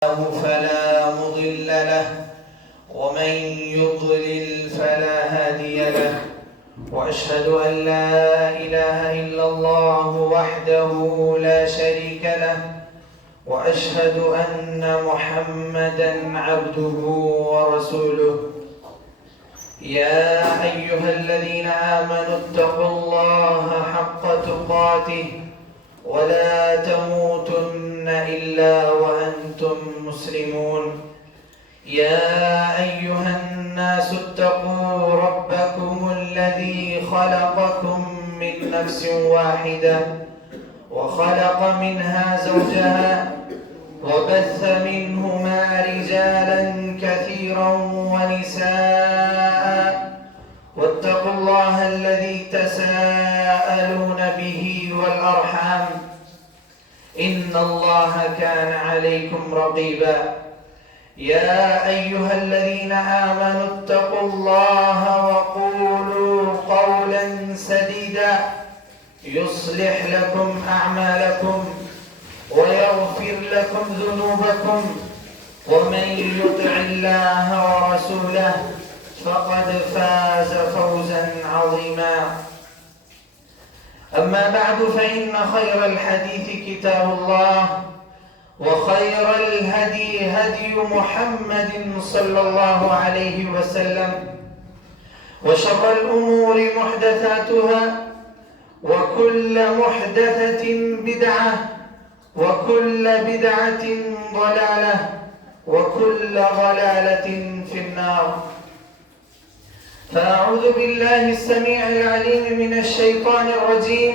فلا مضل له ومن يضلل فلا هادي له وأشهد أن لا إله إلا الله وحده لا شريك له وأشهد أن محمدا عبده ورسوله يا أيها الذين آمنوا اتقوا الله حق تقاته ولا تموتن إلا وأنتم مسلمون يا أيها الناس اتقوا ربكم الذي خلقكم من نفس واحدة وخلق منها زوجها وبث منهما رجالا كثيرا ونساء واتقوا الله الذي تساءلون به والأرحام إن الله كان عليكم رقيبا يا أيها الذين آمنوا اتقوا الله وقولوا قولا سديدا يصلح لكم أعمالكم ويغفر لكم ذنوبكم ومن يطع الله ورسوله فقد فاز فوزا عظيما أما بعد فإن خير الحديث كتاب الله وخير الهدي هدي محمد صلى الله عليه وسلم وشر الأمور محدثاتها وكل محدثة بدعة وكل بدعة ضلالة وكل ضلالة في النار فأعوذ بالله السميع العليم من الشيطان الرجيم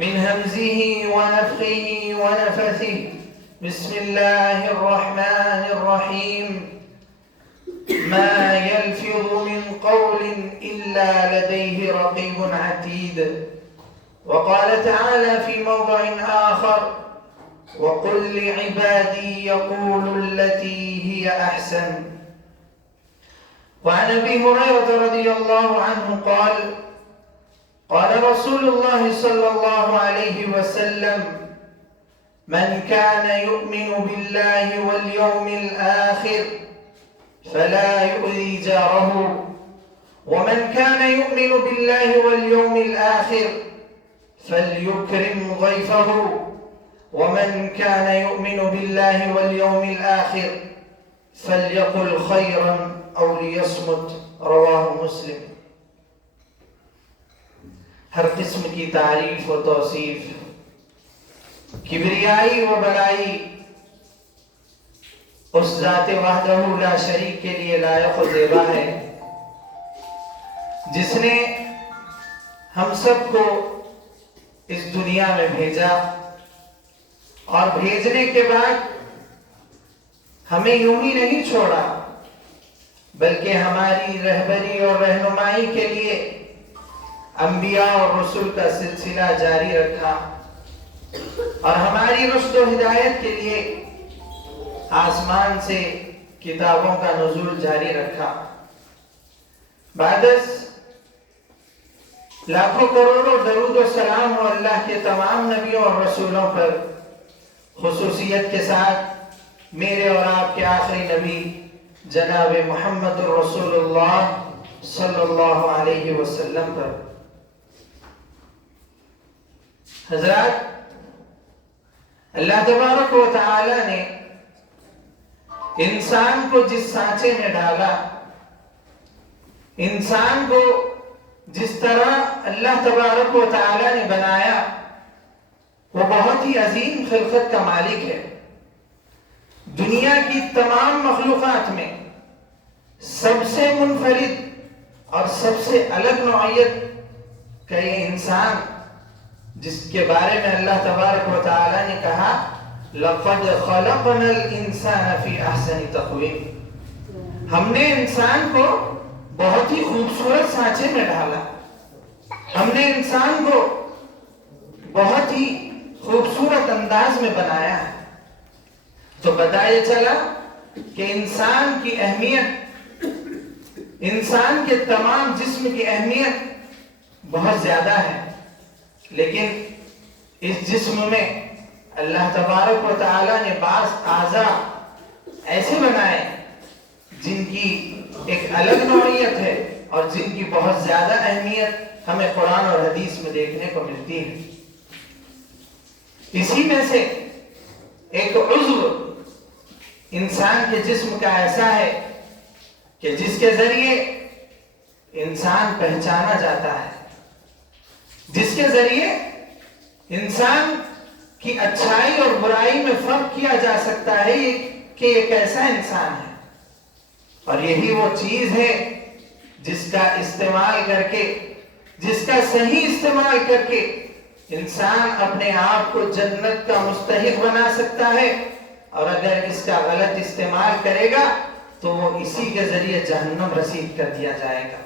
من همزه ونفخه ونفثه بسم الله الرحمن الرحيم ما يلفظ من قول إلا لديه رقيب عتيد وقال تعالى في موضع آخر وقل لعبادي يقولوا التي هي أحسن وعن أبي هريرة رضي الله عنه قال قال رسول الله صلى الله عليه وسلم من كان يؤمن بالله واليوم الآخر فلا يؤذي جاره ومن كان يؤمن بالله واليوم الآخر فليكرم ضيفه ومن كان يؤمن بالله واليوم الآخر فليقل خيرا أو ليصمت رواه مسلم ہر قسم کی تعریف و توصیف کبریائی و بڑائی اس ذات وحدہ لا شریک کے لیے لائق و زیبا ہے جس نے ہم سب کو اس دنیا میں بھیجا اور بھیجنے کے بعد ہمیں یوں ہی نہیں چھوڑا بلکہ ہماری رہبری اور رہنمائی کے لیے انبیاء اور رسول کا سلسلہ جاری رکھا اور ہماری رشد و ہدایت کے لیے آسمان سے کتابوں کا نزول جاری رکھا بعد از لاکھوں کروڑوں درود و سلام ہو اللہ کے تمام نبیوں اور رسولوں پر خصوصیت کے ساتھ میرے اور آپ کے آخری نبی جناب محمد رسول اللہ صلی اللہ علیہ وسلم پر حضرات اللہ تبارک و تعالی نے انسان کو جس سانچے میں ڈالا انسان کو جس طرح اللہ تبارک و تعالی نے بنایا وہ بہت ہی عظیم خلقت کا مالک ہے دنیا کی تمام مخلوقات میں سب سے منفرد اور سب سے الگ نوعیت کا یہ انسان جس کے بارے میں اللہ تبارک و تعالی نے کہا لَقَدْ خَلَقْنَا الْإِنسَانَ فِي أَحْسَنِ تَقْوِيمٍ ہم نے انسان کو بہت ہی خوبصورت سانچے میں ڈالا ہم نے انسان کو بہت ہی خوبصورت انداز میں بنایا ہے تو پتہ یہ چلا کہ انسان کی اہمیت انسان کے تمام جسم کی اہمیت بہت زیادہ ہے لیکن اس جسم میں اللہ تبارک و تعالی نے بعض اعضاء ایسے بنائیں جن کی ایک الگ نوعیت ہے اور جن کی بہت زیادہ اہمیت ہمیں قرآن اور حدیث میں دیکھنے کو ملتی ہے۔ اسی میں سے ایک عضو انسان کے جسم کا ایسا ہے کہ جس کے ذریعے انسان پہچانا جاتا ہے، جس کے ذریعے انسان کی اچھائی اور برائی میں فرق کیا جا سکتا ہے کہ یہ کیسا انسان ہے، اور یہی وہ چیز ہے جس کا استعمال کر کے، جس کا صحیح استعمال کر کے انسان اپنے آپ کو جنت کا مستحق بنا سکتا ہے، اور اگر اس کا غلط استعمال کرے گا تو وہ اسی کے ذریعے جہنم رسید کر دیا جائے گا۔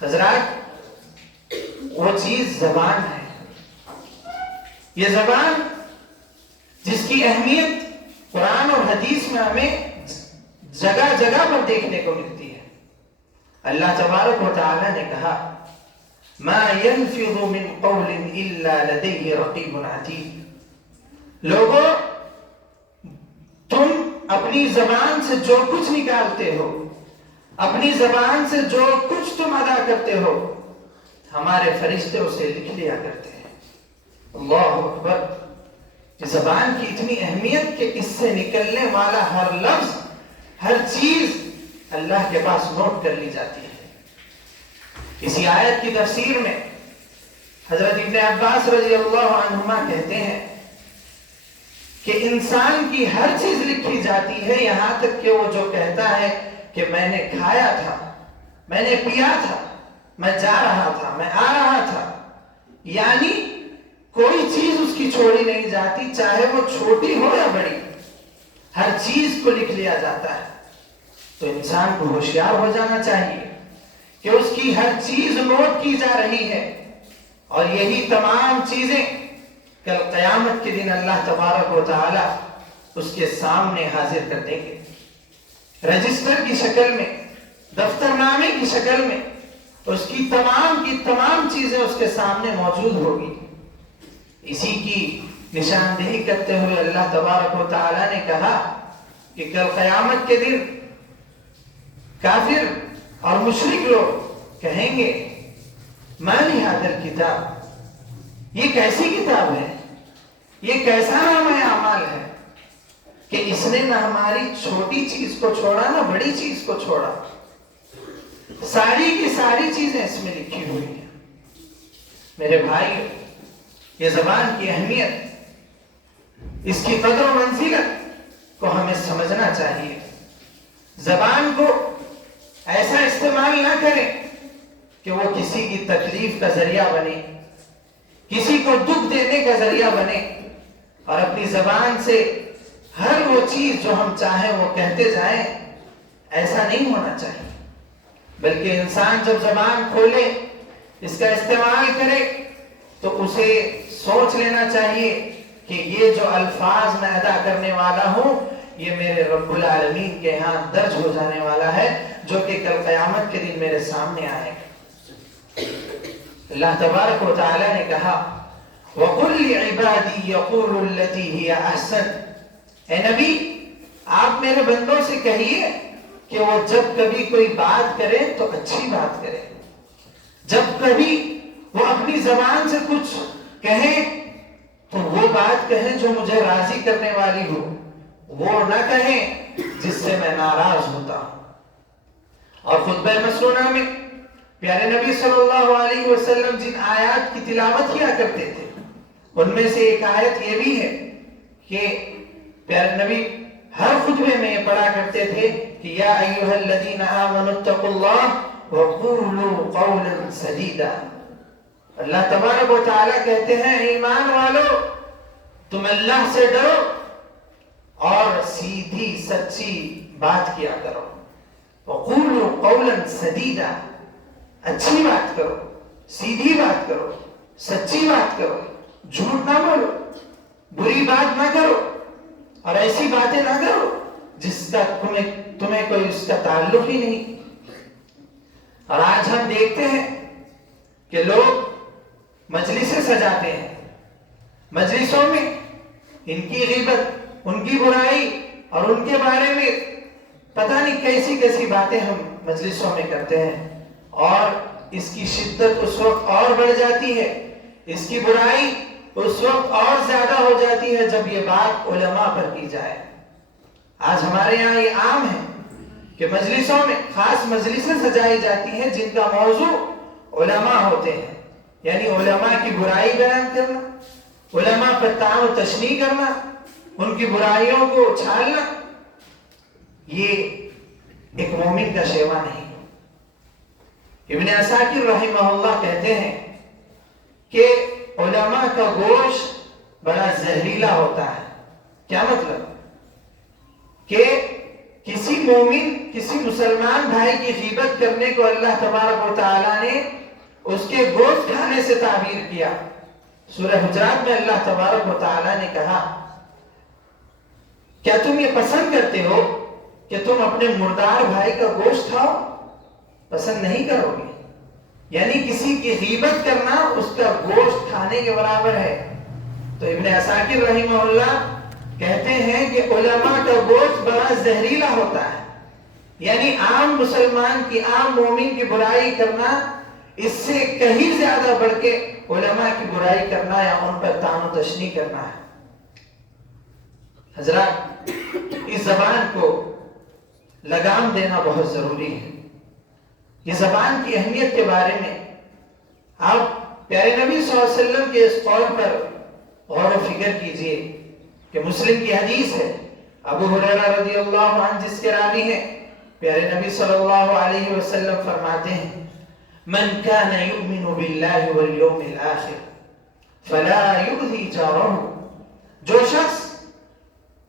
حضرات، وہ چیز زبان ہے۔ یہ زبان جس کی اہمیت قرآن اور حدیث میں ہمیں جگہ جگہ پر دیکھنے کو ملتی ہے۔ اللہ تبارک و تعالی نے کہا ما ينفض من قول الا لديه رقیب عتید۔ لوگوں، تم اپنی زبان سے جو کچھ نکالتے ہو، اپنی زبان سے جو کچھ تم ادا کرتے ہو، ہمارے فرشتے اسے لکھ لیا کرتے ہیں۔ اللہ اکبر! زبان کی اتنی اہمیت کہ اس سے نکلنے والا ہر لفظ، ہر چیز اللہ کے پاس نوٹ کر لی جاتی ہے۔ اسی آیت کی تفسیر میں حضرت ابن عباس رضی اللہ عنہما کہتے ہیں کہ انسان کی ہر چیز لکھی جاتی ہے، یہاں تک کہ وہ جو کہتا ہے کہ میں نے کھایا تھا، میں نے پیا تھا، میں جا رہا تھا، میں آ رہا تھا، یعنی کوئی چیز اس کی چھوڑی نہیں جاتی، چاہے وہ چھوٹی ہو یا بڑی، ہر چیز کو لکھ لیا جاتا ہے۔ تو انسان کو ہوشیار ہو جانا چاہیے کہ اس کی ہر چیز نوٹ کی جا رہی ہے، اور یہی تمام چیزیں کل قیامت کے دن اللہ تبارک و تعالی اس کے سامنے حاضر کر دیں گے، رجسٹر کی شکل میں، دفتر نامے کی شکل میں، اس کی تمام چیزیں اس کے سامنے موجود ہوگی۔ اسی کی نشاندہی کرتے ہوئے اللہ تبارک و تعالی نے کہا کہ کل قیامت کے دن کافر اور مشرک لوگ کہیں گے ما لہذا الکتاب، یہ کیسی کتاب ہے، یہ کیسا نامہ اعمال ہے کہ اس نے نہ ہماری چھوٹی چیز کو چھوڑا نہ بڑی چیز کو چھوڑا، ساری کی ساری چیزیں اس میں لکھی ہوئی ہیں۔ میرے بھائی، یہ زبان کی اہمیت، اس کی قدر و منزلت کو ہمیں سمجھنا چاہیے۔ زبان کو ایسا استعمال نہ کریں کہ وہ کسی کی تکلیف کا ذریعہ بنے، کسی کو دکھ دینے کا ذریعہ بنے، اور اپنی زبان سے ہر وہ چیز جو ہم چاہیں وہ کہتے جائیں، ایسا نہیں ہونا چاہیے۔ بلکہ انسان جب زبان کھولے، اس کا استعمال کرے، تو اسے سوچ لینا چاہیے کہ یہ جو الفاظ میں ادا کرنے والا ہوں، یہ میرے رب العالمین کے ہاں درج ہو جانے والا ہے، جو کہ کل قیامت کے دن میرے سامنے آئے گا۔ اللہ تبارک و تعالی نے کہا وَقُلْ لِعِبَادِي يَقُولُ الَّتِي هِيَ أَحْسَنُ۔ اے نبی، آپ میرے بندوں سے کہیے کہ وہ جب کبھی کوئی بات کرے تو اچھی بات کرے، جب کبھی وہ اپنی زبان سے کچھ کہیں تو وہ بات کہیں جو مجھے راضی کرنے والی ہو، وہ نہ کہیں جس سے میں ناراض ہوتا ہوں۔ اور خطبہ مسنونہ میں پیارے نبی صلی اللہ علیہ وسلم جن آیات کی تلاوت کیا کرتے تھے، ان میں سے ایک آیت یہ بھی ہے کہ پیارے نبی ہر خطبے میں یہ پڑھا کرتے تھے کہ یا ایھا الذین آمنوا اتقوا اللہ وقولوا قولا سدیدا۔ اللہ تبارک و تعالیٰ کہتے ہیں ایمان والو، تم اللہ سے ڈرو اور سیدھی سچی بات کیا کرو۔ وقولوا قولا سدیدا، اچھی بات کرو، سیدھی بات کرو، سچی بات کرو، جھوٹ نہ بولو، بری بات نہ کرو، اور ایسی باتیں نہ کرو جس کا تمہیں کوئی اس کا تعلق ہی نہیں۔ اور آج ہم دیکھتے ہیں کہ لوگ مجلسیں سجاتے ہیں، مجلسوں میں ان کی غیبت، ان کی برائی، اور ان کے بارے میں پتہ نہیں کیسی کیسی باتیں ہم مجلسوں میں کرتے ہیں، اور اس کی شدت اس وقت اور بڑھ جاتی ہے، اس کی برائی اس وقت اور زیادہ ہو جاتی ہے جب یہ بات علماء پر کی جائے۔ آج ہمارے یہاں یہ عام ہے کہ مجلسوں میں خاص مجلسیں سجائی جاتی ہیں جن کا موضوع علماء ہوتے ہیں، یعنی علماء کی برائی بیان کرنا، علماء پر طعن و تشنیع کرنا، ان کی برائیوں کو اچھالنا، یہ ایک مومن کا شیوا نہیں۔ ابن عساکر رحمہ اللہ کہتے ہیں کہ علماء کا گوشت بڑا زہریلا ہوتا ہے۔ کیا مطلب؟ کہ کسی مومن، کسی مسلمان بھائی کی غیبت کرنے کو اللہ تبارک و تعالیٰ نے اس کے گوشت کھانے سے تعبیر کیا۔ سورہ حجرات میں اللہ تبارک و تعالیٰ نے کہا، کیا تم یہ پسند کرتے ہو کہ تم اپنے مردار بھائی کا گوشت کھاؤ؟ پسند نہیں کرو گے، یعنی کسی کی غیبت کرنا اس کا گوشت کھانے کے برابر ہے۔ تو ابن عساکر رحمہ اللہ کہتے ہیں کہ علماء کا گوشت بڑا زہریلا ہوتا ہے، یعنی عام مسلمان کی، عام مومن کی برائی کرنا اس سے کہیں زیادہ بڑھ کے علماء کی برائی کرنا یا ان پر طعن و تشنیع کرنا ہے۔ حضرات، اس زبان کو لگام دینا بہت ضروری ہے۔ یہ زبان کی اہمیت کے بارے میں آپ پیارے نبی صلی اللہ علیہ وسلم کے اس قول پر غور و فکر کیجئے کہ مسلم کی حدیث ہے، ابو ہریرہ رضی اللہ عنہ جس کے راوی ہیں، پیارے نبی صلی اللہ علیہ وسلم فرماتے ہیں، من کان یؤمن باللہ والیوم الآخر فلا یؤذی جارہ، جو شخص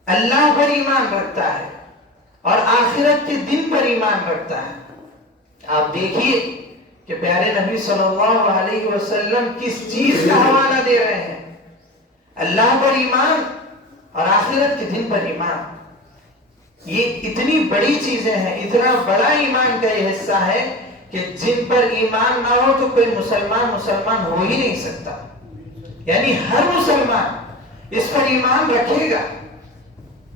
اللہ پر ایمان رکھتا ہے اور آخرت کے دن پر ایمان رکھتا ہے۔ آپ دیکھیے کہ پیارے نبی صلی اللہ علیہ وسلم کس چیز کا حوالہ دے رہے ہیں؟ اللہ پر ایمان اور آخرت کے دن پر ایمان۔ یہ اتنی بڑی چیزیں ہیں، اتنا بڑا ایمان کا یہ حصہ ہے کہ جن پر ایمان نہ ہو تو کوئی مسلمان ہو ہی نہیں سکتا۔ یعنی ہر مسلمان اس پر ایمان رکھے گا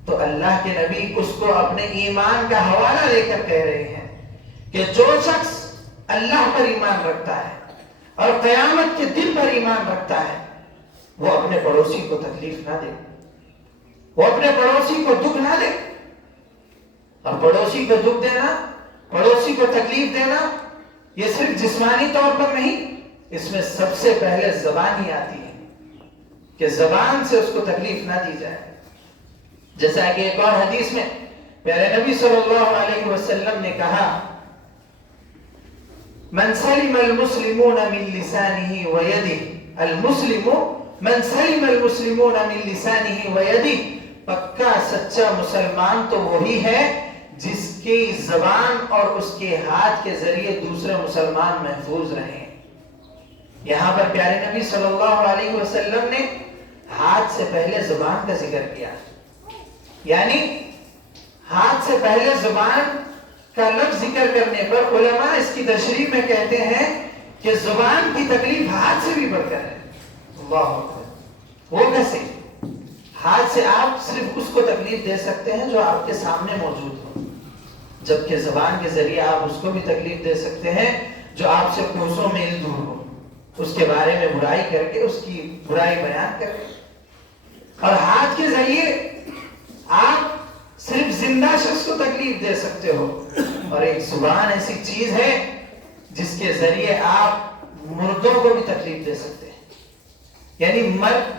تو اللہ کے نبی اس کو اپنے ایمان کا حوالہ لے کر کہہ رہے ہیں کہ جو شخص اللہ پر ایمان رکھتا ہے اور قیامت کے دن پر ایمان رکھتا ہے، وہ اپنے پڑوسی کو تکلیف نہ دے، وہ اپنے پڑوسی کو دکھ نہ دے۔ اور پڑوسی کو دکھ دینا، پڑوسی کو تکلیف دینا، یہ صرف جسمانی طور پر نہیں، اس میں سب سے پہلے زبان ہی آتی ہے کہ زبان سے اس کو تکلیف نہ دی جائے۔ جیسا کہ ایک اور حدیث میں پیارے نبی صلی اللہ علیہ وسلم نے کہا، من سلم المسلمون من لسانه ويده، المسلم من سلم المسلمون من لسانه ويده، پکا سچا مسلمان تو وہی ہے جس کی زبان اور اس کے ہاتھ کے ذریعے دوسرے مسلمان محفوظ رہیں۔ یہاں پر پیارے نبی صلی اللہ علیہ وسلم نے ہاتھ سے پہلے زبان کا ذکر کیا، یعنی ہاتھ سے پہلے زبان کا لفظ ذکر کرنے پر علماء اس کی تشریح میں کہتے ہیں کہ زبان کی تکلیف ہاتھ سے بھی بڑھ کر ہے۔ اللہ اکبر! وہ کیسے؟ ہاتھ سے آپ صرف اس کو تکلیف دے سکتے ہیں جو آپ کے سامنے موجود ہو، جبکہ زبان کے ذریعے آپ اس کو بھی تکلیف دے سکتے ہیں جو آپ سے کوسوں میل دور ہو، اس کے بارے میں برائی کر کے اس کی برائی بیان کر کے۔ اور ہاتھ کے ذریعے آپ صرف زندہ شخص کو تکلیف دے سکتے ہو، اور ایک زبان ایسی چیز ہے جس کے ذریعے آپ مردوں کو بھی تکلیف دے سکتے ہیں۔ یعنی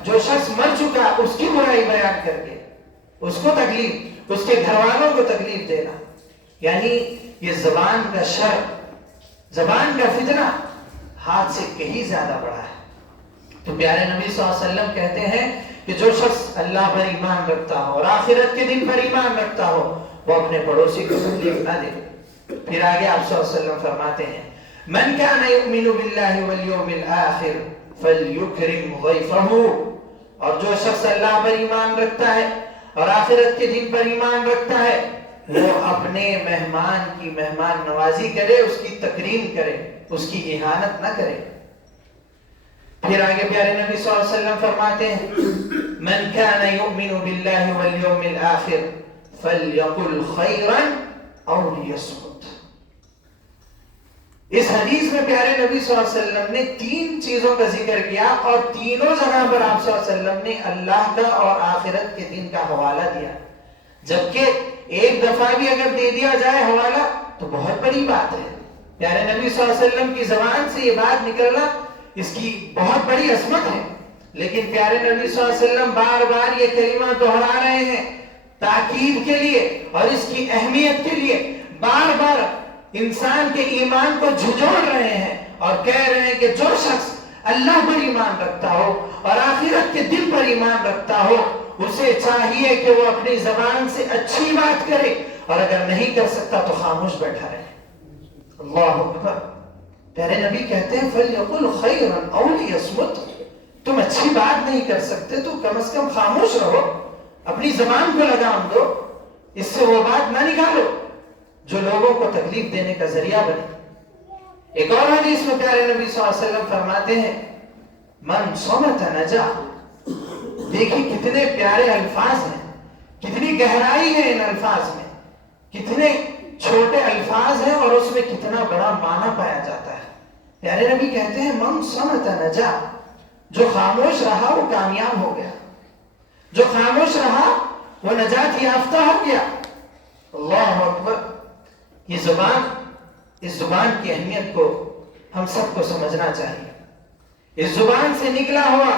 جو شخص مر چکا اس کی برائی بیان کر کے اس کو تکلیف، اس کے گھر والوں کو تکلیف دینا، یعنی یہ زبان کا شر، زبان کا فتنہ ہاتھ سے کہیں زیادہ بڑا ہے۔ تو پیارے نبی صلی اللہ علیہ وسلم کہتے ہیں کہ جو شخص اللہ پر ایمان رکھتا ہو اور آخرت کے دن پر ایمان رکھتا ہو، وہ اپنے پڑوسی کو تکلیف نہ دے۔ پھر آگے آپ صلی اللہ علیہ وسلم فرماتے ہیں، من کان یؤمن باللہ والیوم الآخر فلیکرم ضیفہ، اور جو شخص اللہ پر ایمان رکھتا ہے اور آخرت کے دن پر ایمان رکھتا ہے، وہ اپنے مہمان کی مہمان نوازی کرے، اس کی تکریم کرے، اس کی اہانت نہ کرے۔ پھر آگے پیارے نبی صلی اللہ علیہ وسلم فرماتے ہیں، من کان یؤمن باللہ والیوم الآخر فَلْيَقُلْ خَيْرًا أَوْ لِيَصْمُتْ۔ اس حدیث میں پیارے نبی صلی اللہ علیہ وسلم نے 3 چیزوں کا ذکر کیا، اور تینوں جگہ پر آپ صلی اللہ علیہ وسلم نے اللہ کا اور آخرت کے دن کا حوالہ دیا، جبکہ ایک دفعہ بھی اگر دے دیا جائے حوالہ تو بہت بڑی بات ہے۔ پیارے نبی صلی اللہ علیہ وسلم کی زبان سے یہ بات نکلنا اس کی بہت بڑی عظمت ہے، لیکن پیارے نبی صلی اللہ علیہ وسلم بار بار یہ کلمہ دہرا رہے ہیں تاکید کے لیے اور اس کی اہمیت کے لیے، بار بار انسان کے ایمان کو جھنجھوڑ رہے ہیں اور کہہ رہے ہیں کہ جو شخص اللہ پر ایمان رکھتا ہو اور آخرت کے دن پر ایمان رکھتا ہو، اسے چاہیے کہ وہ اپنی زبان سے اچھی بات کرے، اور اگر نہیں کر سکتا تو خاموش بیٹھا رہے۔ اللہ اکبر۔ پیارے نبی کہتے ہیں فَلْيَقُلْ خَيْرًا أَوْ لِيَصْمُتْ۔ تم اچھی بات نہیں کر سکتے تو کم از کم خاموش رہو، اپنی زبان کو لگام دو، اس سے وہ بات نہ نکالو جو لوگوں کو تکلیف دینے کا ذریعہ بنے۔ ایک اور حدیث میں پیارے نبی صلی اللہ علیہ وسلم فرماتے ہیں من صمت نجا۔ دیکھیں کتنے پیارے الفاظ ہیں، کتنی گہرائی ہے ان الفاظ میں، کتنے چھوٹے الفاظ ہیں اور اس میں کتنا بڑا معنی پایا جاتا ہے۔ پیارے نبی کہتے ہیں من صمت نجا، جو خاموش رہا وہ کامیاب ہو گیا، جو خاموش رہا وہ نجات یافتہ ہو گیا۔ اللہ اکبر۔ یہ زبان، اس زبان کی اہمیت کو ہم سب کو سمجھنا چاہیے۔ اس زبان سے نکلا ہوا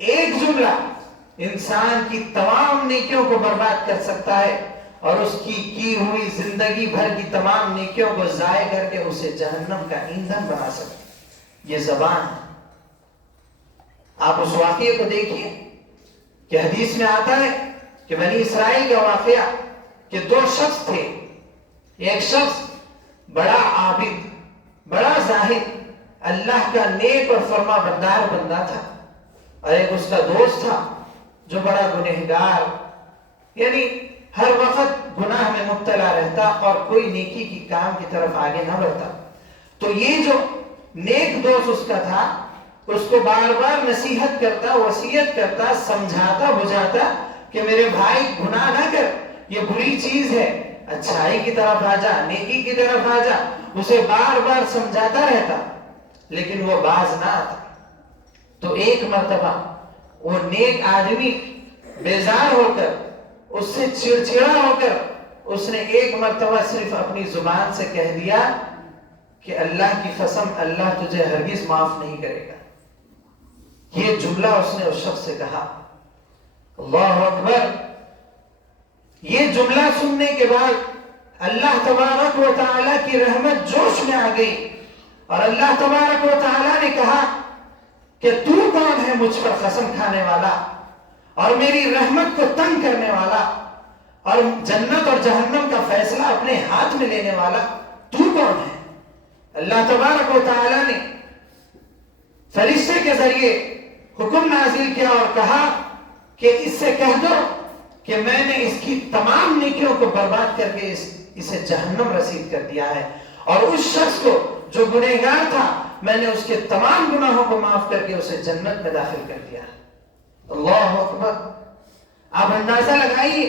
ایک جملہ انسان کی تمام نیکیوں کو برباد کر سکتا ہے اور اس کی ہوئی زندگی بھر کی تمام نیکیوں کو ضائع کر کے اسے جہنم کا ایندھن بنا سکتا ہے۔ یہ زبان ہے۔ آپ اس واقعے کو دیکھیے کہ حدیث میں آتا ہے کہ بنی اسرائیل کا واقعہ کہ 2 شخص تھے، ایک شخص بڑا عابد، بڑا زاہد، اللہ کا نیک اور فرما بردار بندہ تھا، اور ایک اس کا دوست تھا جو بڑا گنہگار، یعنی ہر وقت گناہ میں مبتلا رہتا اور کوئی نیکی کی کام کی طرف آگے نہ بڑھتا۔ تو یہ جو نیک دوست اس کا تھا، اس کو بار بار نصیحت کرتا، وصیت کرتا، سمجھاتا بجھاتا کہ میرے بھائی گناہ نہ کر، یہ بری چیز ہے، اچھائی کی طرف آ جا، نیکی کی طرف آ جا، اسے بار بار سمجھاتا رہتا، لیکن وہ باز نہ آتا۔ تو ایک مرتبہ وہ نیک آدمی بیزار ہو کر، اس سے چڑچڑا ہو کر، اس نے ایک مرتبہ صرف اپنی زبان سے کہہ دیا کہ اللہ کی قسم اللہ تجھے ہرگز معاف نہیں کرے گا۔ یہ جملہ اس نے اس شخص سے کہا۔ اللہ اکبر۔ یہ جملہ سننے کے بعد اللہ تبارک و تعالیٰ کی رحمت جوش میں آ گئی، اور اللہ تبارک و تعالیٰ نے کہا کہ تو کون ہے مجھ پر قسم کھانے والا اور میری رحمت کو تنگ کرنے والا اور جنت اور جہنم کا فیصلہ اپنے ہاتھ میں لینے والا، تو کون ہے؟ اللہ تبارک و تعالیٰ نے فرشتے کے ذریعے حکم نازل کیا اور کہا کہ اس سے کہہ دو کہ میں نے اس کی تمام نیکیوں کو برباد کر کے اسے جہنم رسید کر دیا ہے، اور اس شخص کو جو گنہگار تھا میں نے اس کے تمام گناہوں کو معاف کر کے اسے جنت میں داخل کر دیا۔ اللہ اکبر۔ آپ اندازہ لگائیے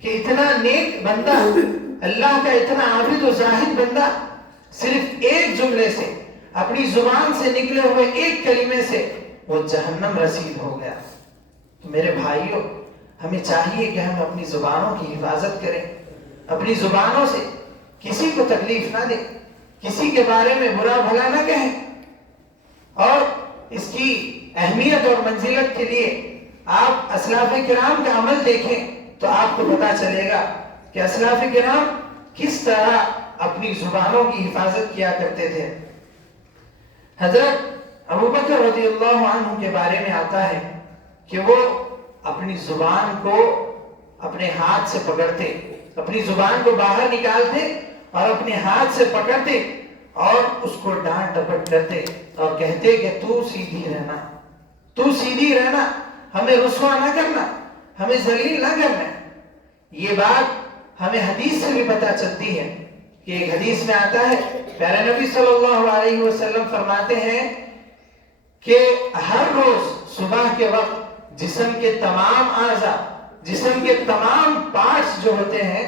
کہ اتنا نیک بندہ، اللہ کا اتنا عابد و زاہد بندہ، صرف ایک جملے سے، اپنی زبان سے نکلے ہوئے ایک کلمے سے وہ جہنم رسید ہو گیا۔ تو میرے بھائیوں، ہمیں چاہیے کہ ہم اپنی زبانوں کی حفاظت کریں، اپنی زبانوں سے کسی کو تکلیف نہ دیں، کسی کے بارے میں برا بھلا نہ کہیں، اور اس کی اہمیت اور منزلت کے لیے آپ اسلاف کرام کا عمل دیکھیں تو آپ کو پتا چلے گا کہ اسلاف کرام کس طرح اپنی زبانوں کی حفاظت کیا کرتے تھے۔ حضرت ابوبکر رضی اللہ عنہ کے بارے میں آتا ہے کہ وہ اپنی زبان کو اپنے ہاتھ سے پکڑتے، اپنی زبان کو باہر نکالتے اور اپنے ہاتھ سے پکڑتے اور اس کو ڈانٹ ڈپٹ کرتے اور کہتے کہ تو سیدھی رہنا، تو سیدھی رہنا، ہمیں رسوا نہ کرنا، ہمیں ذلیل نہ کرنا۔ یہ بات ہمیں حدیث سے بھی پتہ چلتی ہے کہ ایک حدیث میں آتا ہے، پیارے نبی صلی اللہ علیہ وسلم فرماتے ہیں کہ ہر روز صبح کے وقت جسم کے تمام اعضاء جسم کے تمام پارٹس جو ہوتے ہیں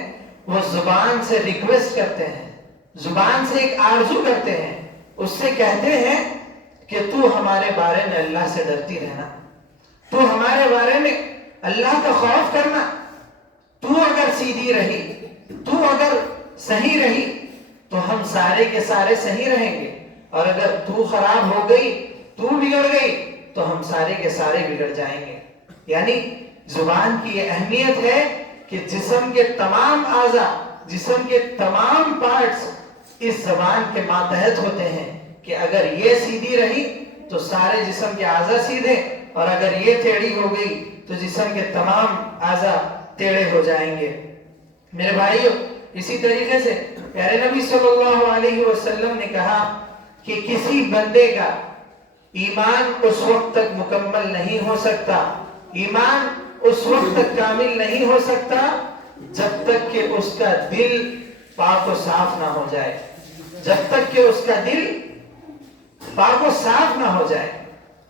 وہ زبان سے ریکویسٹ کرتے ہیں، زبان سے ایک آرزو کرتے ہیں، اس سے کہتے ہیں کہ تو ہمارے بارے میں اللہ سے ڈرتی رہنا، تو ہمارے بارے میں اللہ کا خوف کرنا، تو اگر سیدھی رہی، تو اگر صحیح رہی تو ہم سارے کے سارے صحیح رہیں گے، اور اگر تو خراب ہو گئی، تو بگڑ گئی تو ہم سارے کے سارے بگڑ جائیں گے۔ یعنی زبان کی یہ اہمیت ہے کہ جسم کے تمام اعضاء، جسم کے تمام پارٹس اس زبان کے ماتحت ہوتے ہیں کہ اگر یہ سیدھی رہی تو سارے جسم کے اعضاء سیدھے، اور اگر یہ ٹیڑھی ہو گئی تو جسم کے تمام اعضاء ٹیڑھے ہو جائیں گے۔ میرے بھائیو، اسی طریقے سے پیارے نبی صلی اللہ علیہ وسلم نے کہا کہ کسی بندے کا ایمان اس وقت تک مکمل نہیں ہو سکتا، ایمان اس وقت تک کامل نہیں ہو سکتا جب تک کہ اس کا دل پاک و صاف نہ ہو جائے، جب تک کہ اس کا دل پاک و صاف نہ ہو جائے۔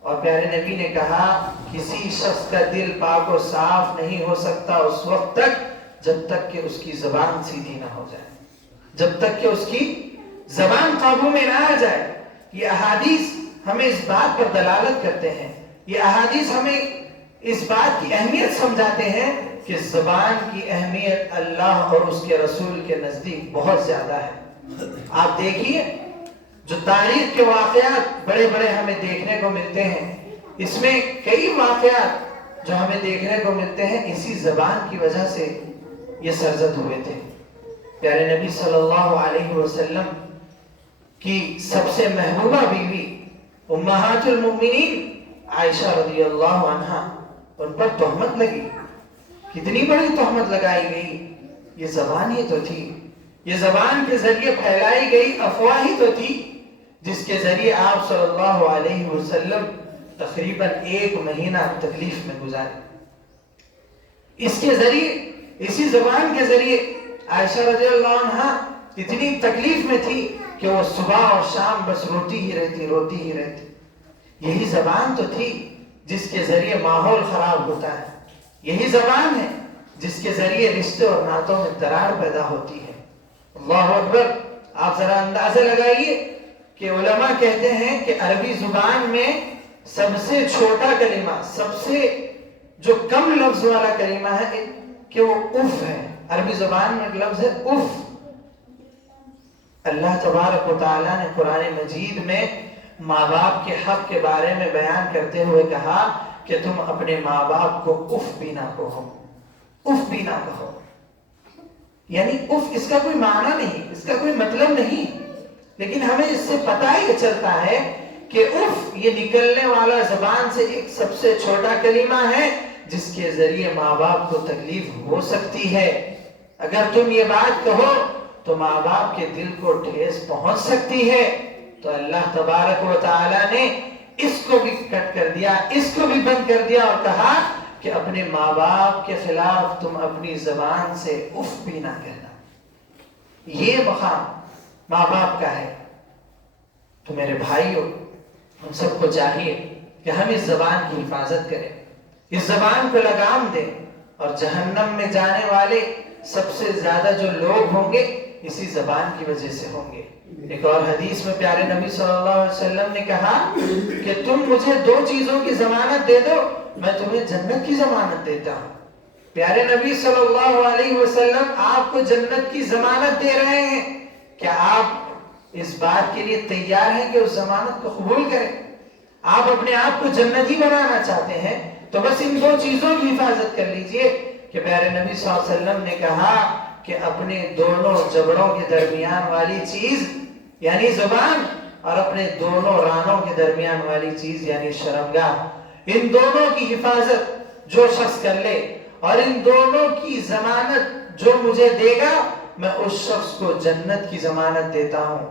اور پیارے نبی نے کہا کسی شخص کا دل پاک و صاف نہیں ہو سکتا اس وقت تک جب تک کہ اس کی زبان سیدھی نہ ہو جائے، جب تک کہ اس کی زبان قابو میں نہ آ جائے۔ یہ احادیث ہمیں اس بات پر دلالت کرتے ہیں، یہ احادیث ہمیں اس بات کی اہمیت سمجھاتے ہیں کہ زبان کی اہمیت اللہ اور اس کے رسول کے نزدیک بہت زیادہ ہے۔ آپ دیکھیے جو تاریخ کے واقعات بڑے بڑے ہمیں دیکھنے کو ملتے ہیں، اس میں کئی واقعات جو ہمیں دیکھنے کو ملتے ہیں اسی زبان کی وجہ سے یہ سرزد ہوئے تھے۔ پیارے نبی صلی اللہ علیہ وسلم کی سب سے محبوبہ بیوی امہات المؤمنین عائشہ رضی اللہ عنہا، ان پر تہمت لگی، کتنی بڑی تہمت لگائی گئی، یہ زبان ہی تو تھی، یہ زبان کے ذریعے پھیلائی گئی افواہ ہی تو تھی جس کے ذریعے آپ صلی اللہ علیہ وسلم تقریباً 1 مہینہ تکلیف میں گزارے۔ اس کے ذریعے، اسی زبان کے ذریعے عائشہ رضی اللہ عنہا اتنی تکلیف میں تھی کہ وہ صبح اور شام بس روتی ہی رہتی، روتی ہی رہتی۔ یہی زبان تو تھی جس کے ذریعے ماحول خراب ہوتا ہے، یہی زبان ہے جس کے ذریعے رشتے اور ناتوں میں درار پیدا ہوتی ہے۔ اللہ اکبر! آپ ذرا اندازہ لگائیے کہ علماء کہتے ہیں کہ عربی زبان میں سب سے چھوٹا کلمہ، سب سے جو کم لفظ والا کلمہ ہے کہ وہ اف ہے۔ عربی زبان میں ایک لفظ ہے اف۔ اللہ تبارک و تعالیٰ نے قرآن مجید میں ماں باپ کے حق کے بارے میں بیان کرتے ہوئے کہا کہ تم اپنے ماں باپ کو اف بھی نہ کہو، اف بھی نہ کہو۔ یعنی اف اس کا کوئی معنی نہیں، اس کا کوئی مطلب نہیں، لیکن ہمیں اس سے پتہ ہی چلتا ہے کہ اف یہ نکلنے والا زبان سے ایک سب سے چھوٹا کلمہ ہے جس کے ذریعے ماں باپ کو تکلیف ہو سکتی ہے۔ اگر تم یہ بات کہو تو ماں باپ کے دل کو ٹھیس پہنچ سکتی ہے، تو اللہ تبارک و تعالیٰ نے اس کو بھی کٹ کر دیا، اس کو بھی بند کر دیا اور کہا کہ اپنے ماں باپ کے خلاف تم اپنی زبان سے اف بھی نہ کہنا۔ یہ مقام ماں باپ کا ہے۔ تو میرے بھائیوں، ہم سب کو چاہیے کہ ہم اس زبان کی حفاظت کریں، اس زبان کو لگام دیں، اور جہنم میں جانے والے سب سے زیادہ جو لوگ ہوں گے اسی زبان کی وجہ سے ہوں گے۔ ایک اور حدیث میں پیارے نبی صلی اللہ علیہ وسلم نے کہا کہ تم مجھے 2 چیزوں کی ضمانت دے دو، میں تمہیں جنت کی ضمانت دیتا ہوں۔ پیارے نبی صلی اللہ علیہ وسلم آپ کو جنت کی ضمانت دے رہے ہیں، کیا آپ اس بات کے لیے تیار ہیں کہ اس ضمانت کو قبول کریں؟ آپ اپنے آپ کو جنتی بنانا چاہتے ہیں تو بس ان 2 چیزوں کی حفاظت کر لیجئے کہ پیارے نبی صلی اللہ علیہ وسلم نے کہا کہ اپنے دونوں جبڑوں کے درمیان والی چیز یعنی زبان اور اپنے دونوں رانوں کے درمیان والی چیز یعنی شرمگاہ، ان دونوں کی حفاظت جو شخص کر لے اور ان دونوں کی ضمانت جو مجھے دے گا، میں اس شخص کو جنت کی ضمانت دیتا ہوں۔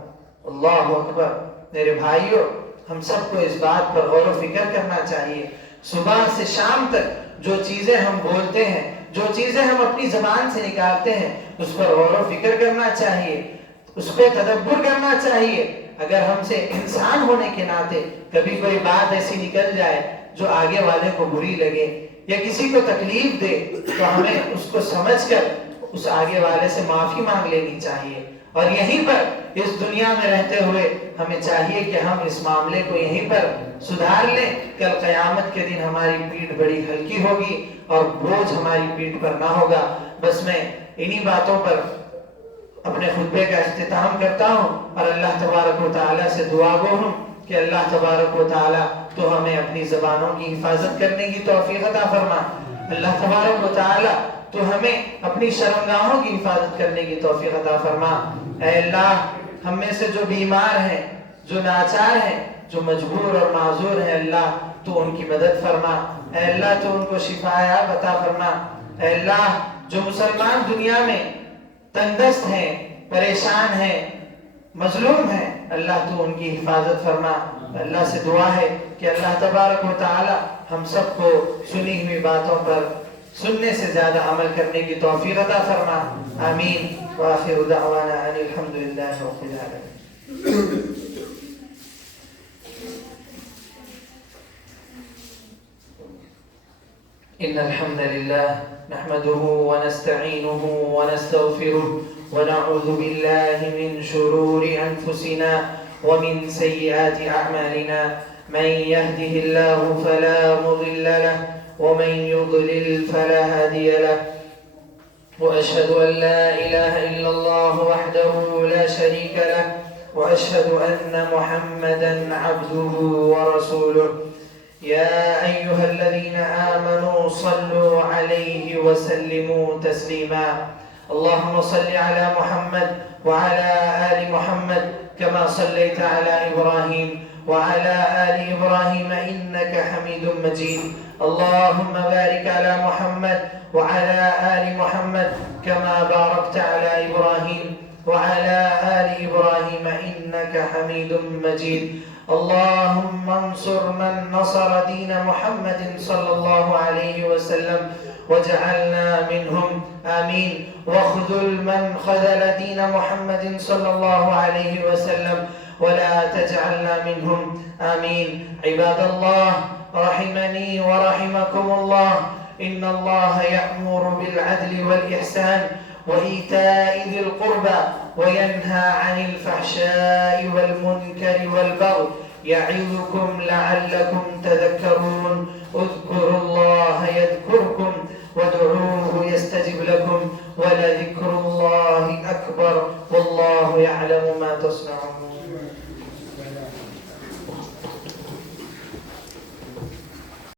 اللہ اکبر! میرے بھائیوں، ہم سب کو اس بات پر غور و فکر کرنا چاہیے۔ صبح سے شام تک جو چیزیں ہم بولتے ہیں، جو چیزیں ہم اپنی زبان سے نکالتے ہیں، اس پر غور و فکر کرنا چاہیے، اس پہ تدبر کرنا چاہیے۔ اگر ہم سے انسان ہونے کے ناطے کبھی کوئی بات ایسی نکل جائے جو آگے والے کو بری لگے، یا کسی کو تکلیف دے تو ہمیں اس کو سمجھ کر اس آگے والے سے معافی مانگ لینی چاہیے، اور یہیں پر اس دنیا میں رہتے ہوئے ہمیں چاہیے کہ ہم اس معاملے کو یہیں پر سدھار لیں۔ کل قیامت کے دن ہماری پیٹھ بڑی ہلکی ہوگی اور بوجھ ہماری پیٹھ پر نہ ہوگا۔ بس میں انہی باتوں پر اپنے خطبے کا اختتام کرتا ہوں اور اللہ تبارک و تعالیٰ سے دعا گو ہوں کہ اللہ تبارک و تعالیٰ تو ہمیں اپنی زبانوں کی حفاظت کرنے کی توفیق عطا فرما۔ اللہ تبارک و تعالیٰ تو ہمیں اپنی شرمگاہوں کی حفاظت کرنے کی توفیق عطا فرما۔ اے اللہ، ہم میں سے جو بیمار ہیں، جو لاچار ہیں، جو مجبور اور معذور ہیں، اللہ تو ان کی مدد فرما۔ اے اللہ تو ان کو شفا یاب عطا فرما۔ اے اللہ، جو مسلمان دنیا میں تنگ دست ہیں، پریشان ہیں، مظلوم ہیں، اللہ تو ان کی حفاظت فرما۔ اللہ سے دعا ہے کہ اللہ تبارک و تعالی ہم سب کو سنی ہوئی باتوں پر سننے سے زیادہ عمل کرنے کی توفیق عطا فرما۔ آمین۔ وآخر دعوانا ان الحمدللہ رب العالمین۔ إن الحمد لله نحمده ونستعينه ونستغفره ونعوذ بالله من شرور أنفسنا ومن سيئات أعمالنا، من يهده الله فلا مضل له ومن يضلل فلا هادي له، وأشهد أن لا إله إلا الله وحده لا شريك له، وأشهد أن محمدا عبده ورسوله. يا أيها الذين آمنوا صلوا عليه وسلموا تسليما. اللهم صل على محمد وعلى آل محمد كما صليت على إبراهيم وعلى آل إبراهيم إنك حميد مجيد. اللهم بارك على محمد وعلى آل محمد كما باركت على إبراهيم وعلى آل إبراهيم إنك حميد مجيد. اللهم انصر من نصر دين محمد صلى الله عليه وسلم واجعلنا منهم. آمين. واخذل من خذل دين محمد صلى الله عليه وسلم ولا تجعلنا منهم. آمين. عباد الله، رحمني ورحمكم الله، إن الله يأمر بالعدل والإحسان وإيتاء ذي القربى وينهى عن الفحشاء والمنكر والبغي يعظكم لعلكم تذكرون. اذكروا الله